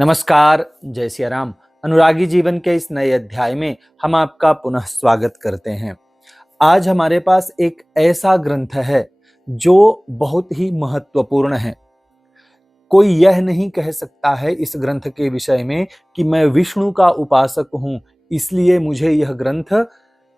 नमस्कार, जय सिया राम। अनुरागी जीवन के इस नए अध्याय में हम आपका पुनः स्वागत करते हैं। आज हमारे पास एक ऐसा ग्रंथ है जो बहुत ही महत्वपूर्ण है। कोई यह नहीं कह सकता है इस ग्रंथ के विषय में कि मैं विष्णु का उपासक हूं, इसलिए मुझे यह ग्रंथ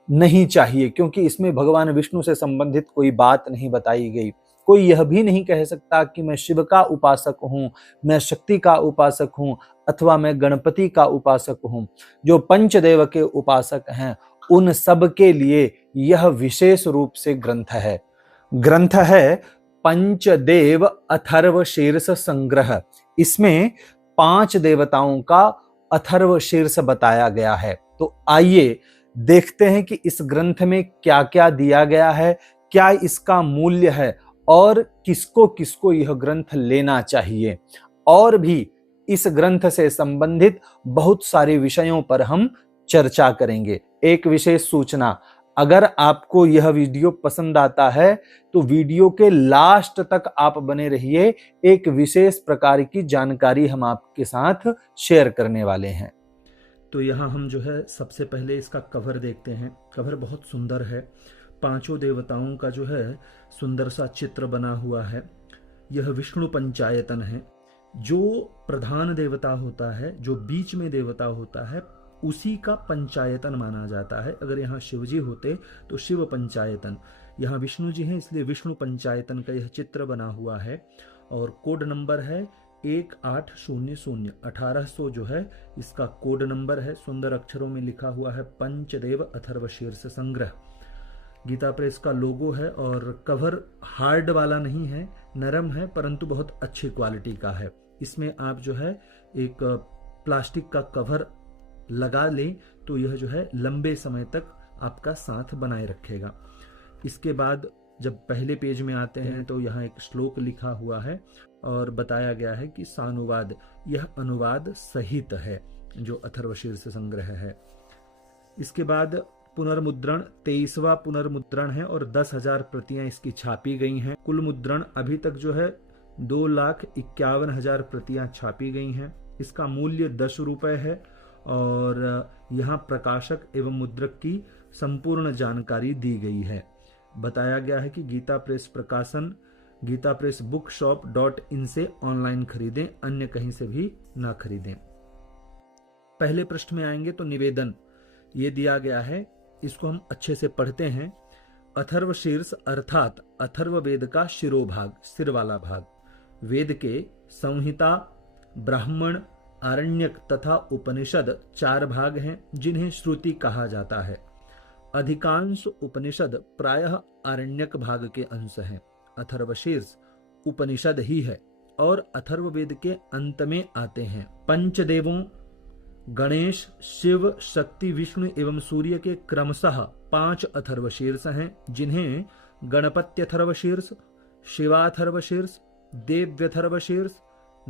नहीं चाहिए, क्योंकि इसमें भगवान विष्णु से संबंधित कोई बात नहीं बताई गई। कोई यह भी नहीं कह सकता कि मैं शिव का उपासक हूं, मैं शक्ति का उपासक हूं, अथवा मैं गणपति का उपासक हूं। जो पंचदेव के उपासक हैं उन सब के लिए यह विशेष रूप से ग्रंथ है पंचदेव अथर्व शीर्ष संग्रह। इसमें 5 देवताओं का अथर्व शीर्ष बताया गया है। तो आइए देखते हैं कि इस ग्रंथ में क्या क्या दिया गया है, क्या इसका मूल्य है और किसको किसको यह ग्रंथ लेना चाहिए। और भी इस ग्रंथ से संबंधित बहुत सारे विषयों पर हम चर्चा करेंगे। एक विशेष सूचना, अगर आपको यह वीडियो पसंद आता है तो वीडियो के लास्ट तक आप बने रहिए। एक विशेष प्रकार की जानकारी हम आपके साथ शेयर करने वाले हैं। तो यहाँ हम जो है सबसे पहले इसका कवर देखते हैं। कवर बहुत सुंदर है। 5 देवताओं का जो है सुंदर सा चित्र बना हुआ है। यह विष्णु पंचायतन है। जो प्रधान देवता होता है, जो बीच में देवता होता है, उसी का पंचायतन माना जाता है। अगर यहाँ शिव जी होते तो शिव पंचायतन, यहाँ विष्णु जी हैं इसलिए विष्णु पंचायतन का यह चित्र बना हुआ है। और कोड नंबर है 1800। 1800 जो है इसका कोड नंबर है। सुंदर अक्षरों में लिखा हुआ है पंचदेव अथर्व शीर्ष संग्रह। गीता प्रेस का लोगो है और कवर हार्ड वाला नहीं है, नरम है, परंतु बहुत अच्छी क्वालिटी का है। इसमें आप जो है एक प्लास्टिक का कवर लगा लें तो यह जो है लंबे समय तक आपका साथ बनाए रखेगा। इसके बाद जब पहले पेज में आते हैं तो यहाँ एक श्लोक लिखा हुआ है और बताया गया है कि सानुवाद, यह अनुवाद सहित है जो अथर्वशीर्ष संग्रह है। इसके बाद पुनर्मुद्रण 23वां पुनर्मुद्रण है और 10,000 प्रतियां इसकी छापी गई हैं। कुल मुद्रण अभी तक जो है 2,51,000 प्रतियां छापी गई हैं। इसका मूल्य 10 रुपए है और यहाँ प्रकाशक एवं मुद्रक की संपूर्ण जानकारी दी गई है। बताया गया है कि गीता प्रेस प्रकाशन गीता प्रेस बुक shop.in से ऑनलाइन खरीदें, अन्य कहीं से भी ना खरीदें। पहले पृष्ठ में आएंगे तो निवेदन ये दिया गया है, इसको हम अच्छे से पढ़ते हैं। अथर्व शीर्ष अर्थात अथर्व वेद का शिरोभाग, सिर वाला भाग। वेद के संहिता, ब्राह्मण, आरण्यक तथा उपनिषद 4 भाग हैं जिन्हें श्रुति कहा जाता है। अधिकांश उपनिषद प्रायः आरण्यक भाग के अंश हैं। अथर्वशीर्ष उपनिषद ही है और अथर्ववेद के अंत में आते हैं। पंचदेवों गणेश, शिव, शक्ति, विष्णु एवं सूर्य के क्रमशः 5 अथर्वशीर्ष हैं जिन्हें गणपत्यथर्वशीर्ष, शिवाथर्वशीर्ष, देव्यथर्वशीर्ष,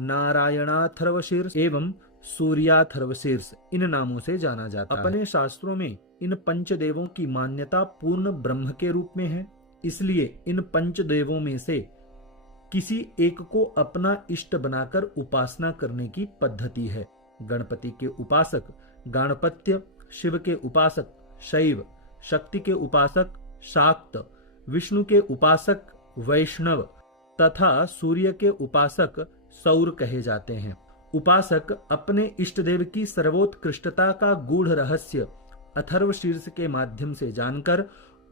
नारायणाथर्वशीर्ष एवं सूर्याथर्वशीर्ष इन नामों से जाना जाता है। अपने शास्त्रों में इन पंचदेवों की मान्यता पूर्ण ब्रह्म के रूप में है, इसलिए इन पंचदेवों में से किसी एक को अपना इष्ट बनाकर उपासना करने की पद्धति है। गणपति के उपासक गणपत्य, शिव के उपासक शैव, शक्ति के उपासक शाक्त, विष्णु के उपासक वैष्णव तथा सूर्य के उपासक सौर कहे जाते हैं। उपासक अपने इष्ट देव की सर्वोत्कृष्टता का गूढ़ रहस्य अथर्वशीर्ष के माध्यम से जानकर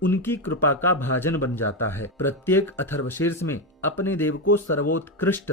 उनकी कृपा का भाजन बन जाता है। प्रत्येक अथर्वशीर्ष में अपने देव को सर्वोत्कृष्ट,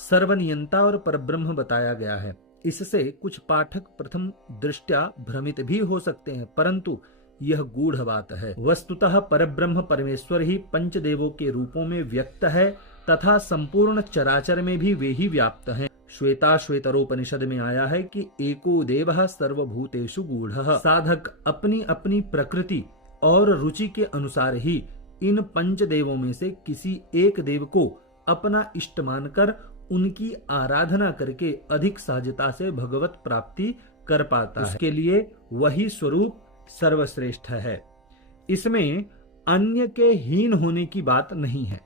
सर्वनियंता और परब्रह्म बताया गया है। इससे कुछ पाठक प्रथम दृष्टया भ्रमित भी हो सकते हैं, परंतु यह गूढ़ बात है। वस्तुतः परब्रह्म परमेश्वर ही पंचदेवों के रूपों में व्यक्त है तथा संपूर्ण चराचर में भी वे ही व्याप्त हैं। श्वेताश्वेतरोपनिषद में आया है कि एको देवः सर्वभूतेषु गूढ़ः। साधक अपनी अपनी प्रकृति और रुचि के अनुसार ही इन पंचदेवों में से किसी एक देव को अपना इष्ट मानकर उनकी आराधना करके अधिक सहजता से भगवत प्राप्ति कर पाता है। उसके लिए वही स्वरूप सर्वश्रेष्ठ है। इसमें अन्य के हीन होने की बात नहीं है।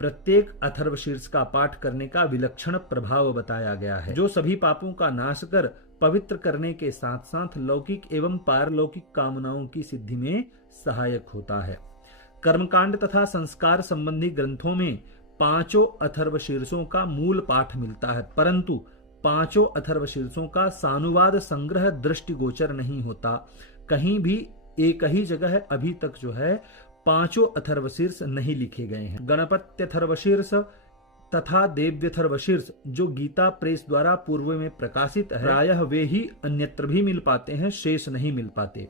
प्रत्येक अथर्वशीर्ष का पाठ करने का विलक्षण प्रभाव बताया गया है, जो सभी पापों का नाश कर पवित्र करने के साथ साथ लौकिक एवं पारलौकिक कामनाओं की सिद्धि में सहायक होता है। कर्मकांड तथा संस्कार संबंधी ग्रंथों में पांचों अथर्वशीर्षों का मूल पाठ मिलता है, परंतु पांचों अथर्वशीर्षों का सानुवाद संग्रह दृष्टिगोचर नहीं होता। कहीं भी एक ही जगह अभी तक जो है पांचों अथर्वशीर्ष नहीं लिखे गए हैं। गणपत्यथर्वशीर्ष तथा देव्यथर्वशीर्ष जो गीता प्रेस द्वारा पूर्व में प्रकाशित है, प्रायः वे ही अन्यत्र भी मिल पाते हैं, शेष नहीं मिल पाते।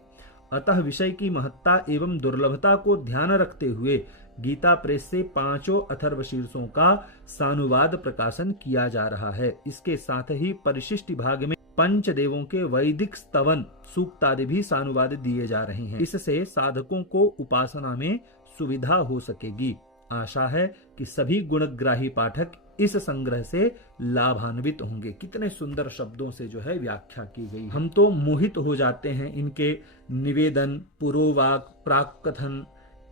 अतः विषय की महत्ता एवं दुर्लभता को ध्यान रखते हुए गीता प्रेस से पांचों अथर्वशीर्षों का सानुवाद प्रकाशन किया जा रहा है। इसके साथ ही परिशिष्ट भाग में पंचदेवों के वैदिक स्तवन सूक्त आदि भी सानुवाद दिए जा रहे हैं। इससे साधकों को उपासना में सुविधा हो सकेगी। आशा है कि सभी गुणग्राही पाठक इस संग्रह से लाभान्वित होंगे। कितने सुंदर शब्दों से जो है व्याख्या की गई। हम तो मोहित हो जाते हैं इनके निवेदन, पुरोवाक, प्राक्कथन,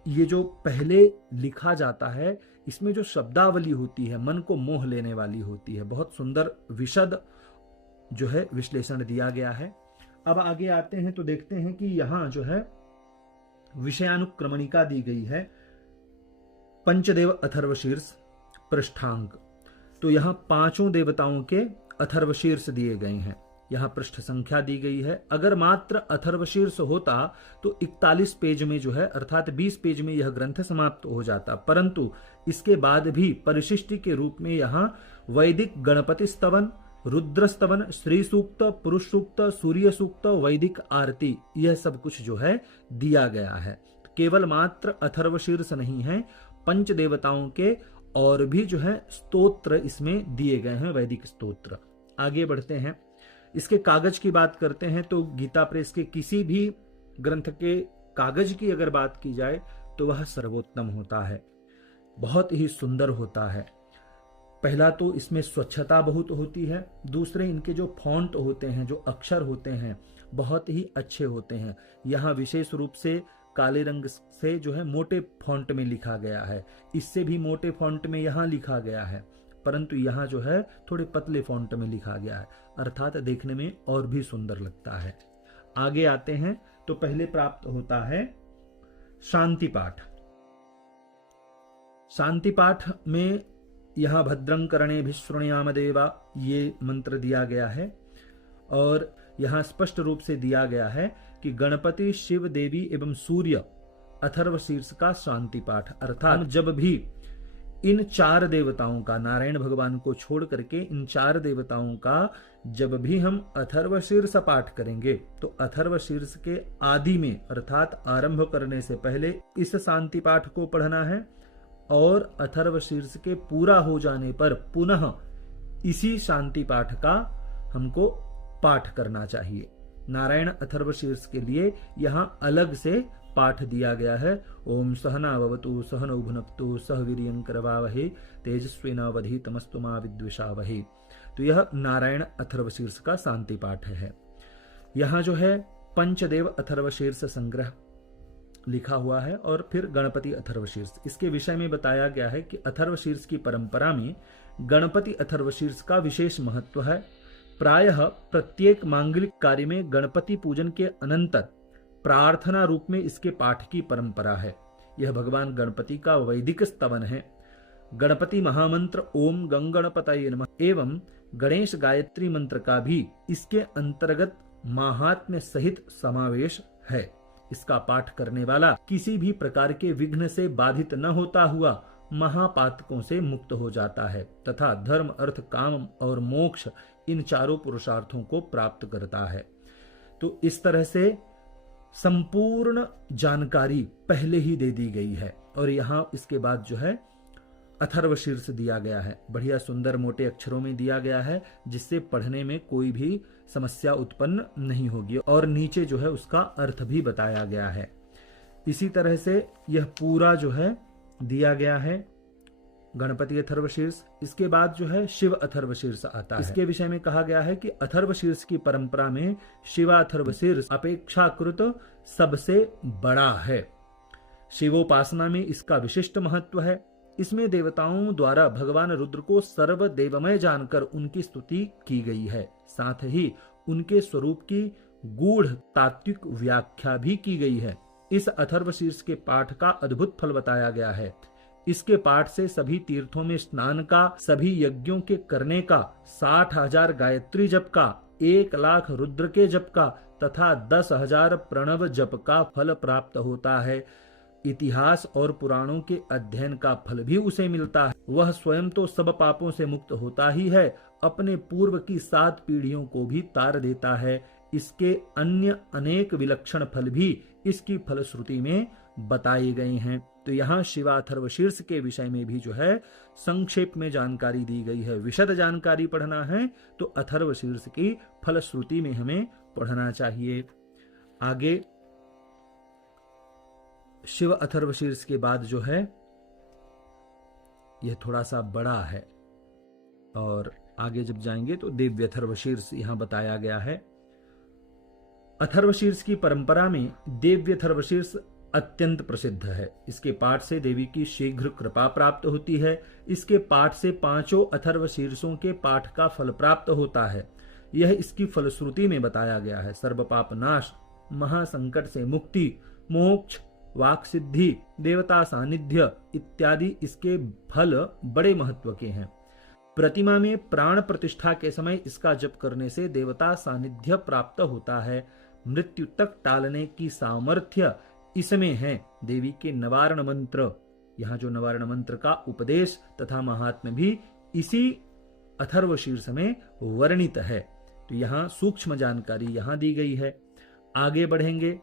ये जो पहले लिखा जाता है इसमें जो शब्दावली होती है मन को मोह लेने वाली होती है। बहुत सुंदर विशद जो है विश्लेषण दिया गया है। अब आगे आते हैं तो देखते हैं कि यहां जो है विषयानुक्रमणिका दी गई है। पंचदेव अथर्वशीर्ष पृष्ठांक, तो यहां पांचों देवताओं के अथर्वशीर्ष दिए गए हैं। यहां पृष्ठ संख्या दी गई है। अगर मात्र अथर्वशीर्ष होता तो 41 पेज में जो है अर्थात 20 पेज में यह ग्रंथ समाप्त हो जाता, परंतु इसके बाद भी परिशिष्टि के रूप में यहां वैदिक गणपति स्तवन, रुद्र स्तवन, श्री सूक्त, पुरुष सूक्त, सूर्य सूक्त, वैदिक आरती, यह सब कुछ जो है दिया गया है। केवल मात्र अथर्वशीर्ष नहीं है, पंच देवताओं के और भी जो है स्तोत्र इसमें दिए गए हैं, वैदिक स्तोत्र। आगे बढ़ते हैं, इसके कागज की बात करते हैं तो गीता प्रेस के किसी भी ग्रंथ के कागज की अगर बात की जाए तो वह सर्वोत्तम होता है, बहुत ही सुंदर होता है। पहला तो इसमें स्वच्छता बहुत होती है, दूसरे इनके जो फॉन्ट होते हैं, जो अक्षर होते हैं बहुत ही अच्छे होते हैं। यहाँ विशेष रूप से काले रंग से जो है मोटे फॉन्ट में लिखा गया है, इससे भी मोटे फॉन्ट में यहाँ लिखा गया है, परंतु यहाँ जो है थोड़े पतले फॉन्ट में लिखा गया है, अर्थात देखने में और भी सुंदर लगता है। आगे आते हैं तो पहले प्राप्त होता है शांति पाठ। शांति पाठ में यहाँ भद्रं कर्णेभिः शृणुयाम देवा ये मंत्र दिया गया है और यहाँ स्पष्ट रूप से दिया गया है कि गणपति, शिव, देवी एवं सूर्य अथर्वशीर्ष का शांति पाठ, अर्थात जब भी इन चार देवताओं का, नारायण भगवान को छोड़ करके इन चार देवताओं का जब भी हम अथर्वशीर्ष पाठ करेंगे तो अथर्वशीर्ष के आदि में अर्थात आरंभ करने से पहले इस शांति पाठ को पढ़ना है और अथर्वशीर्ष के पूरा हो जाने पर पुनः इसी शांति पाठ का हमको पाठ करना चाहिए। नारायण अथर्वशीर्ष के लिए यहाँ अलग से पाठ दिया गया है। ओम सहना भवतु सहनौ भुनक्तु सह वीर्यं करवावहे तेजस्विनावधीतमस्तु मा विद्विषावहे। तो यह नारायण अथर्वशीर्ष का शांति पाठ है। यहाँ जो है पंचदेव अथर्वशीर्ष संग्रह लिखा हुआ है और फिर गणपति अथर्वशीर्ष। इसके विषय में बताया गया है कि अथर्वशीर्ष की परंपरा में गणपति अथर्वशीर्ष का विशेष महत्व है। प्रायः प्रत्येक मांगलिक कार्य में गणपति पूजन के अनंतर प्रार्थना रूप में इसके पाठ की परंपरा है। यह भगवान गणपति का वैदिक स्तवन है। गणपति महामंत्र ओम गं गणपतये नमः एवं गणेश गायत्री मंत्र का भी इसके अंतर्गत महात्म्य सहित समावेश है। इसका पाठ करने वाला किसी भी प्रकार के विघ्न से बाधित न होता हुआ महापातकों से मुक्त हो जाता है तथा धर्म, अर्थ, काम और मोक्ष इन चारों पुरुषार्थों को प्राप्त करता है। तो इस तरह से संपूर्ण जानकारी पहले ही दे दी गई है और यहाँ इसके बाद जो है अथर्वशीर्ष दिया गया है, बढ़िया सुंदर मोटे अक्षरों में दिया गया है जिससे पढ़ने में कोई भी समस्या उत्पन्न नहीं होगी और नीचे जो है उसका अर्थ भी बताया गया है। इसी तरह से यह पूरा जो है दिया गया है गणपति अथर्वशीर्ष। इसके बाद जो है शिव अथर्वशीर्ष आता है। इसके विषय में कहा गया है कि अथर्वशीर्ष की परंपरा में शिवाथर्वशीर्ष अपेक्षाकृत सबसे बड़ा है। शिवोपासना में इसका विशिष्ट महत्व है। इसमें देवताओं द्वारा भगवान रुद्र को सर्वदेवमय जानकर उनकी स्तुति की गई है। साथ ही उनके स्वरूप की गूढ़ तात्विक व्याख्या भी की गई है। इस अथर्वशीर्ष के पाठ का अद्भुत फल बताया गया है। इसके पाठ से सभी तीर्थों में स्नान का, सभी यज्ञों के करने का, 60,000 गायत्री जप का, 1,00,000 रुद्र के जप का तथा 10,000 प्रणव जप का फल प्राप्त होता है। इतिहास और पुराणों के अध्ययन का फल भी उसे मिलता है। वह स्वयं तो सब पापों से मुक्त होता ही है, अपने पूर्व की 7 पीढ़ियों को भी तार देता है। इसके अन्य अनेक विलक्षण फल भी इसकी फलश्रुति में बताए गए हैं। तो यहाँ शिवाथर्वशीर्ष के विषय में भी जो है संक्षेप में जानकारी दी गई है। विशद जानकारी पढ़ना है तो अथर्वशीर्ष की फलश्रुति में हमें पढ़ना चाहिए। आगे शिव अथर्वशीर्ष के बाद जो है यह थोड़ा सा बड़ा है और आगे जब जाएंगे तो दिव्य अथर्वशीर्ष यहां बताया गया है। अथर्वशीर्ष की परंपरा में दिव्य अथर्वशीर्ष अत्यंत प्रसिद्ध है। इसके पाठ से देवी की शीघ्र कृपा प्राप्त होती है। इसके पाठ से 5 अथर्वशीर्षों के पाठ का फल प्राप्त होता है। यह इसकी फलश्रुति में बताया गया है। सर्व पाप नाश, महासंकट से मुक्ति, मोक्ष, वाक सिद्धि, देवता सानिध्य इत्यादि इसके फल बड़े महत्व के हैं। प्रतिमा में प्राण प्रतिष्ठा के समय इसका जप करने से देवता सानिध्य प्राप्त होता है। मृत्यु तक टालने की सामर्थ्य इसमें है। देवी के निवारण मंत्र, यहाँ जो निवारण मंत्र का उपदेश तथा महात्म्य भी इसी अथर्वशीर्ष में वर्णित है। तो यहाँ सूक्ष्म जानकारी यहाँ दी गई है। आगे बढ़ेंगे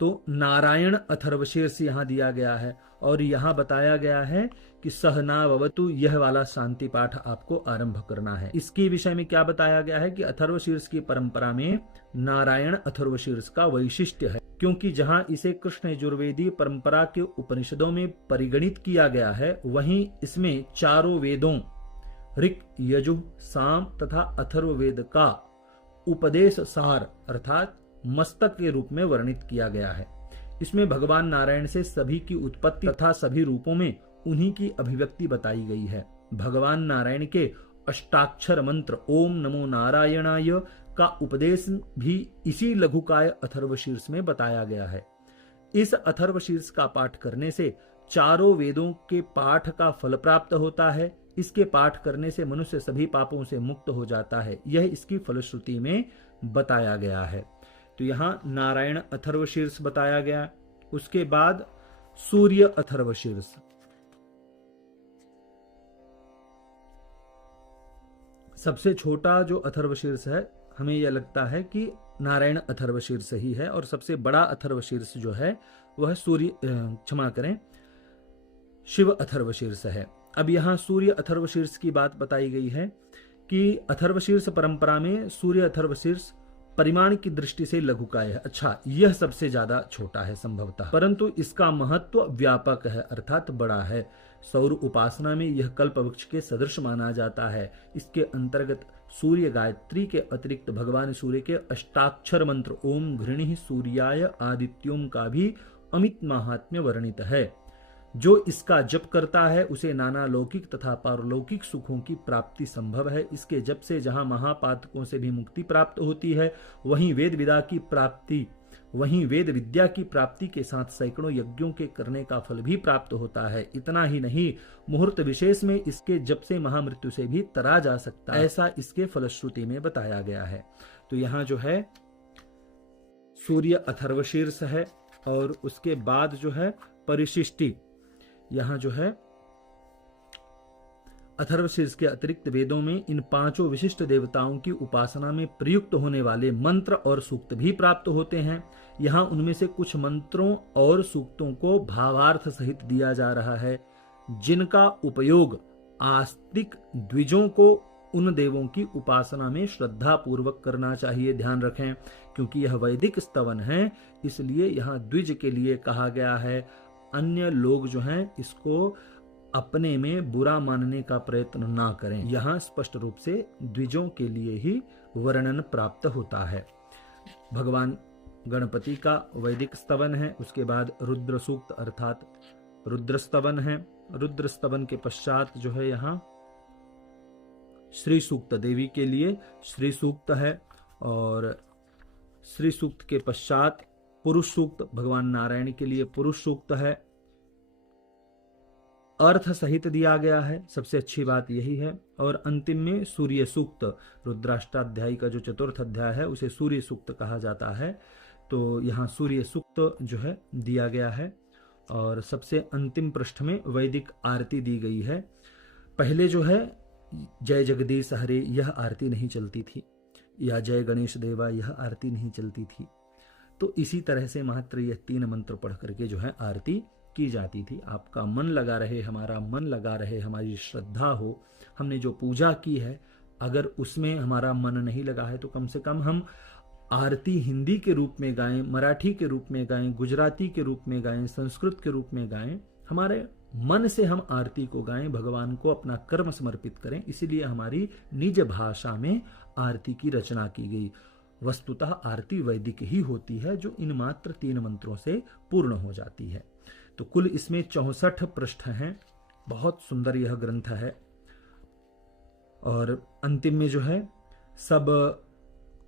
तो नारायण अथर्वशीर्ष यहाँ दिया गया है और यहाँ बताया गया है कि सहनावतु यह वाला शांति पाठ आपको आरंभ करना है। इसके विषय में क्या बताया गया है कि अथर्वशीर्ष की परंपरा में नारायण अथर्वशीर्ष का वैशिष्ट्य है, क्योंकि जहाँ इसे कृष्ण यजुर्वेदी परंपरा के उपनिषदों में परिगणित किया गया है, वहीं इसमें चारों वेदों ऋक्, यजुः, साम तथा अथर्ववेद का उपदेश सार अर्थात मस्तक के रूप में वर्णित किया गया है। इसमें भगवान नारायण से सभी की उत्पत्ति तथा सभी रूपों में उन्हीं की अभिव्यक्ति बताई गई है। भगवान नारायण के अष्टाक्षर मंत्र ओम नमो नारायणाय का उपदेश भी इसी लघुकाय अथर्वशीर्ष में बताया गया है। इस अथर्वशीर्ष का पाठ करने से चारों वेदों के पाठ का फल प्राप्त होता है। इसके पाठ करने से मनुष्य सभी पापों से मुक्त हो जाता है। यह इसकी फलश्रुति में बताया गया है। तो यहाँ नारायण अथर्वशीर्ष बताया गया। उसके बाद सूर्य अथर्वशीर्ष। सबसे छोटा जो अथर्वशीर्ष है, हमें यह लगता है कि नारायण अथर्वशीर्ष ही है, और सबसे बड़ा अथर्वशीर्ष जो है वह शिव अथर्वशीर्ष है। अब यहाँ सूर्य अथर्वशीर्ष की बात बताई गई है कि अथर्वशीर्ष परंपरा में सूर्य अथर्वशीर्ष परिमाण की दृष्टि से लघुकाय है। अच्छा, यह सबसे ज्यादा छोटा है संभवतः, परंतु इसका महत्व व्यापक है अर्थात बड़ा है। सौर उपासना में यह कल्प वृक्ष के सदृश माना जाता है। इसके अंतर्गत सूर्य गायत्री के अतिरिक्त भगवान सूर्य के अष्टाक्षर मंत्र ओम घृणिः सूर्याय आदित्योम का भी अमित महात्म्य वर्णित है। जो इसका जप करता है उसे नाना लौकिक तथा पारलौकिक सुखों की प्राप्ति संभव है। इसके जप से जहां महापातकों से भी मुक्ति प्राप्त होती है, वहीं वेद विद्या की प्राप्ति के साथ सैकड़ों यज्ञों के करने का फल भी प्राप्त होता है। इतना ही नहीं, मुहूर्त विशेष में इसके जप से महामृत्यु से भी तरा जा सकता है, ऐसा इसके फलश्रुति में बताया गया है। तो यहाँ जो है सूर्य अथर्वशीर्ष है, और उसके बाद जो है परिशिष्टि। यहाँ जो है अथर्वशीर्ष के अतिरिक्त वेदों में इन 5 विशिष्ट देवताओं की उपासना में प्रयुक्त होने वाले मंत्र और सूक्त भी प्राप्त होते हैं। यहाँ उनमें से कुछ मंत्रों और सूक्तों को भावार्थ सहित दिया जा रहा है, जिनका उपयोग आस्तिक द्विजों को उन देवों की उपासना में श्रद्धा पूर्वक करना चाहिए। ध्यान रखें, क्योंकि यह वैदिक स्तवन है, इसलिए यहाँ द्विज के लिए कहा गया है। अन्य लोग जो हैं इसको अपने में बुरा मानने का प्रयत्न ना करें। यहाँ स्पष्ट रूप से द्विजों के लिए ही वर्णन प्राप्त होता है। भगवान गणपति का वैदिक स्तवन है। उसके बाद रुद्र सूक्त अर्थात रुद्रस्तवन है। रुद्रस्तवन के पश्चात जो है यहाँ श्री सूक्त देवी के लिए श्री सूक्त है, और श्री सूक्त के पश्चात पुरुष सूक्त भगवान नारायण के लिए पुरुष सूक्त है। अर्थ सहित दिया गया है, सबसे अच्छी बात यही है। और अंतिम में सूर्य सूक्त, रुद्राष्टाध्यायी का जो चतुर्थ अध्याय है उसे सूर्य सूक्त कहा जाता है, तो यहाँ सूर्य सूक्त जो है दिया गया है। और सबसे अंतिम पृष्ठ में वैदिक आरती दी गई है। पहले जो है जय जगदीश हरे यह आरती नहीं चलती थी, या जय गणेश देवा यह आरती नहीं चलती थी। तो इसी तरह से मात्र यह 3 मंत्र पढ़ करके जो है आरती की जाती थी। आपका मन लगा रहे, हमारा मन लगा रहे, हमारी श्रद्धा हो, हमने जो पूजा की है अगर उसमें हमारा मन नहीं लगा है तो कम से कम हम आरती हिंदी के रूप में गाएं, मराठी के रूप में गाएं, गुजराती के रूप में गाएं, संस्कृत के रूप में गाएं। हमारे मन से हम आरती को गाएं, भगवान को अपना कर्म समर्पित करें। इसीलिए हमारी निज भाषा में आरती की रचना की गई। वस्तुतः आरती वैदिक ही होती है, जो इन मात्र 3 मंत्रों से पूर्ण हो जाती है। तो कुल इसमें 64 पृष्ठ हैं। बहुत सुंदर यह ग्रंथ है। और अंतिम में जो है सब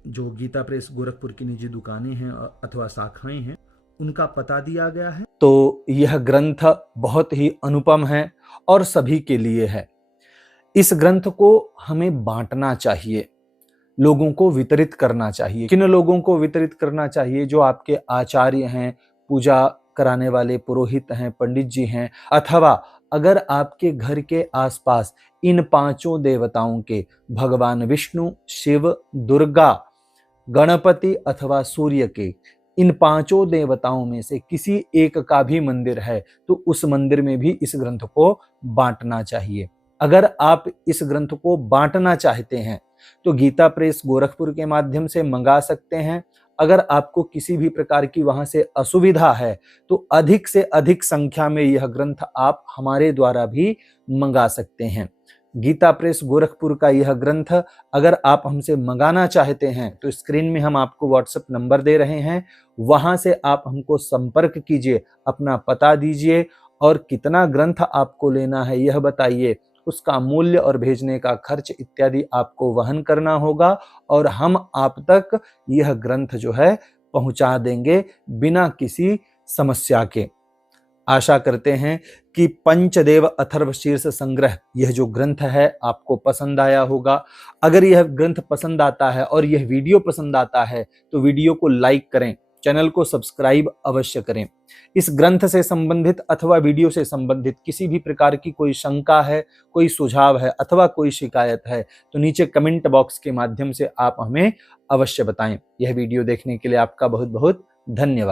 जो गीता प्रेस गोरखपुर की निजी दुकानें हैं अथवा शाखाएं हैं उनका पता दिया गया है। तो यह ग्रंथ बहुत ही अनुपम है और सभी के लिए है। इस ग्रंथ को हमें बांटना चाहिए, लोगों को वितरित करना चाहिए। किन लोगों को वितरित करना चाहिए? जो आपके आचार्य हैं, पूजा कराने वाले पुरोहित हैं, पंडित जी हैं, अथवा अगर आपके घर के आसपास इन 5 देवताओं के भगवान विष्णु, शिव, दुर्गा, गणपति अथवा सूर्य के इन 5 देवताओं में से किसी एक का भी मंदिर है तो उस मंदिर में भी इस ग्रंथ को बांटना चाहिए। अगर आप इस ग्रंथ को बांटना चाहते हैं तो गीता प्रेस गोरखपुर के माध्यम से मंगा सकते हैं। अगर आपको किसी भी प्रकार की वहां से असुविधा है तो अधिक से अधिक संख्या में यह ग्रंथ आप हमारे द्वारा भी मंगा सकते हैं। गीता प्रेस गोरखपुर का यह ग्रंथ अगर आप हमसे मंगाना चाहते हैं तो स्क्रीन में हम आपको व्हाट्सएप नंबर दे रहे हैं, वहां से आप हमको संपर्क कीजिए, अपना पता दीजिए और कितना ग्रंथ आपको लेना है यह बताइए। उसका मूल्य और भेजने का खर्च इत्यादि आपको वहन करना होगा और हम आप तक यह ग्रंथ जो है पहुंचा देंगे बिना किसी समस्या के। आशा करते हैं कि पंचदेव अथर्व शीर्ष संग्रह यह जो ग्रंथ है आपको पसंद आया होगा। अगर यह ग्रंथ पसंद आता है और यह वीडियो पसंद आता है तो वीडियो को लाइक करें, चैनल को सब्सक्राइब अवश्य करें। इस ग्रंथ से संबंधित अथवा वीडियो से संबंधित किसी भी प्रकार की कोई शंका है, कोई सुझाव है अथवा कोई शिकायत है तो नीचे कमेंट बॉक्स के माध्यम से आप हमें अवश्य बताएं। यह वीडियो देखने के लिए आपका बहुत बहुत धन्यवाद।